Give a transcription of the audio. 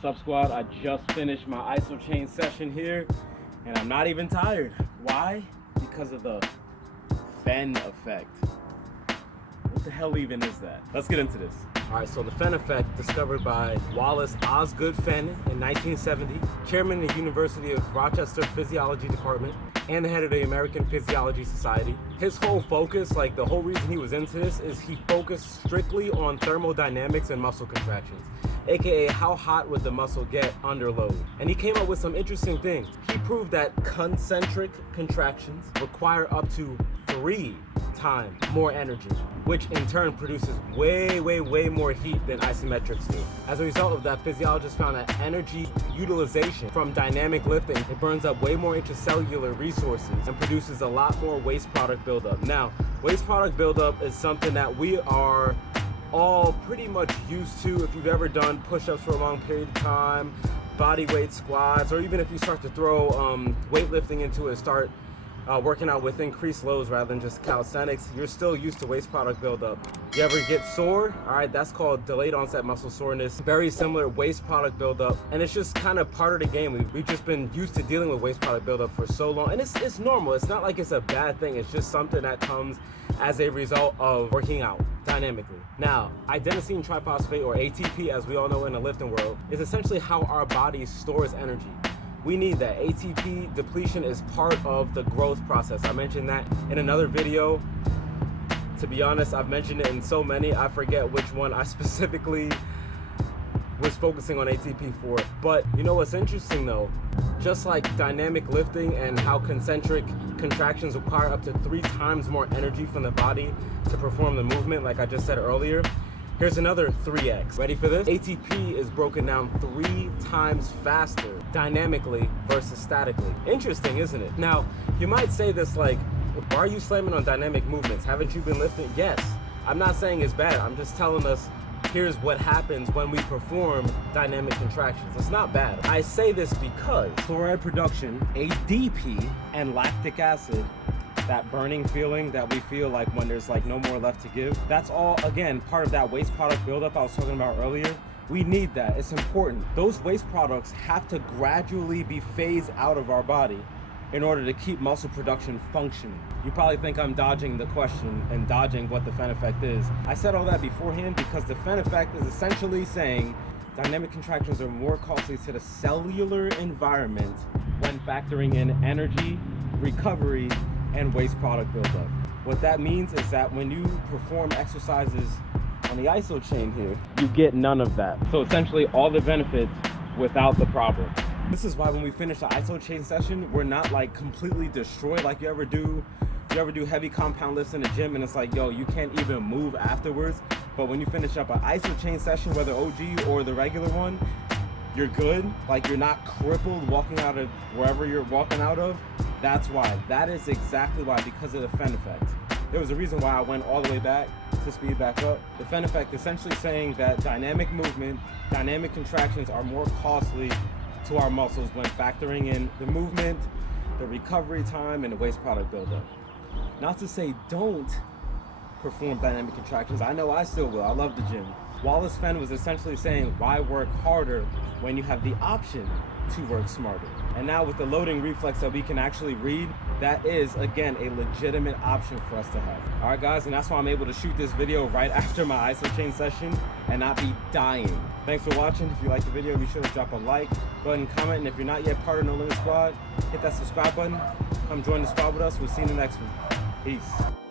What's up, squad? I just finished my iso chain session here and I'm not even tired. Why? Because of the Fen effect. What the hell even is that? Let's get into this. All right, so the Fen effect, discovered by Wallace Osgood Fen in 1970, chairman of the University of Rochester Physiology Department and the head of the American Physiology Society. His whole focus, like the whole reason he was into this, is he focused strictly on thermodynamics and muscle contractions, aka how hot would the muscle get under load. And he came up with some interesting things. He proved that concentric contractions require up to 3 times more energy, which in turn produces way more heat than isometrics do. As a result of that, physiologists found that energy utilization from dynamic lifting, it burns up way more intracellular resources and produces a lot more waste product buildup. Now, waste product buildup is something that we are all pretty much used to. If you've ever done push-ups for a long period of time, body weight squats, or even if you start to throw weightlifting into it, start working out with increased loads rather than just calisthenics, you're still used to waste product buildup. You ever get sore? All right, that's called delayed onset muscle soreness. Very similar waste product buildup, and it's just kind of part of the game. We've just been used to dealing with waste product buildup for so long, and it's normal. It's not like it's a bad thing. It's just something that comes as a result of working out dynamically. Now, adenosine triphosphate, or ATP, as we all know in the lifting world, is essentially how our body stores energy. We need that. ATP depletion is part of the growth process. I mentioned that in another video. To be honest, I've mentioned it in so many, I forget which one I specifically was focusing on ATP for. But you know what's interesting though? Just like dynamic lifting and how concentric contractions require up to 3 times more energy from the body to perform the movement, like I just said earlier, here's another 3x. Ready for this? ATP is broken down 3 times faster dynamically versus statically. Interesting, isn't it? Now, you might say this like, why are you slamming on dynamic movements? Haven't you been lifting? Yes. I'm not saying it's bad. I'm just telling us here's what happens when we perform dynamic contractions. It's not bad. I say this because chloride production, ADP, and lactic acid, that burning feeling that we feel like when there's like no more left to give, that's all, again, part of that waste product buildup I was talking about earlier. We need that. It's important. Those waste products have to gradually be phased out of our body in order to keep muscle production functioning. You probably think I'm dodging the question and dodging what the Fen effect is. I said all that beforehand because the Fen effect is essentially saying dynamic contractions are more costly to the cellular environment when factoring in energy, recovery, and waste product buildup. What that means is that when you perform exercises on the iso chain here, you get none of that. So essentially all the benefits without the problem. This is why when we finish the iso chain session, we're not like completely destroyed like you ever do heavy compound lifts in the gym and it's like, yo, you can't even move afterwards. But when you finish up an iso chain session, whether OG or the regular one, you're good. Like you're not crippled walking out of wherever you're walking out of. That's why. That is exactly why, because of the Fen effect. There was a reason why I went all the way back to speed back up. The Fen effect essentially saying that dynamic movement, dynamic contractions are more costly to our muscles when factoring in the movement, the recovery time, and the waste product buildup. Not to say don't perform dynamic contractions. I know I still will. I love the gym. Wallace Fen was essentially saying, why work harder when you have the option to work smarter? And now with the loading reflex that we can actually read, that is, again, a legitimate option for us to have. All right, guys, and that's why I'm able to shoot this video right after my iso chain session and not be dying. Thanks for watching. If you liked the video, be sure to drop a like, go ahead and comment, and if you're not yet part of No Limit Squad, hit that subscribe button. Come join the squad with us. We'll see you in the next one. Peace.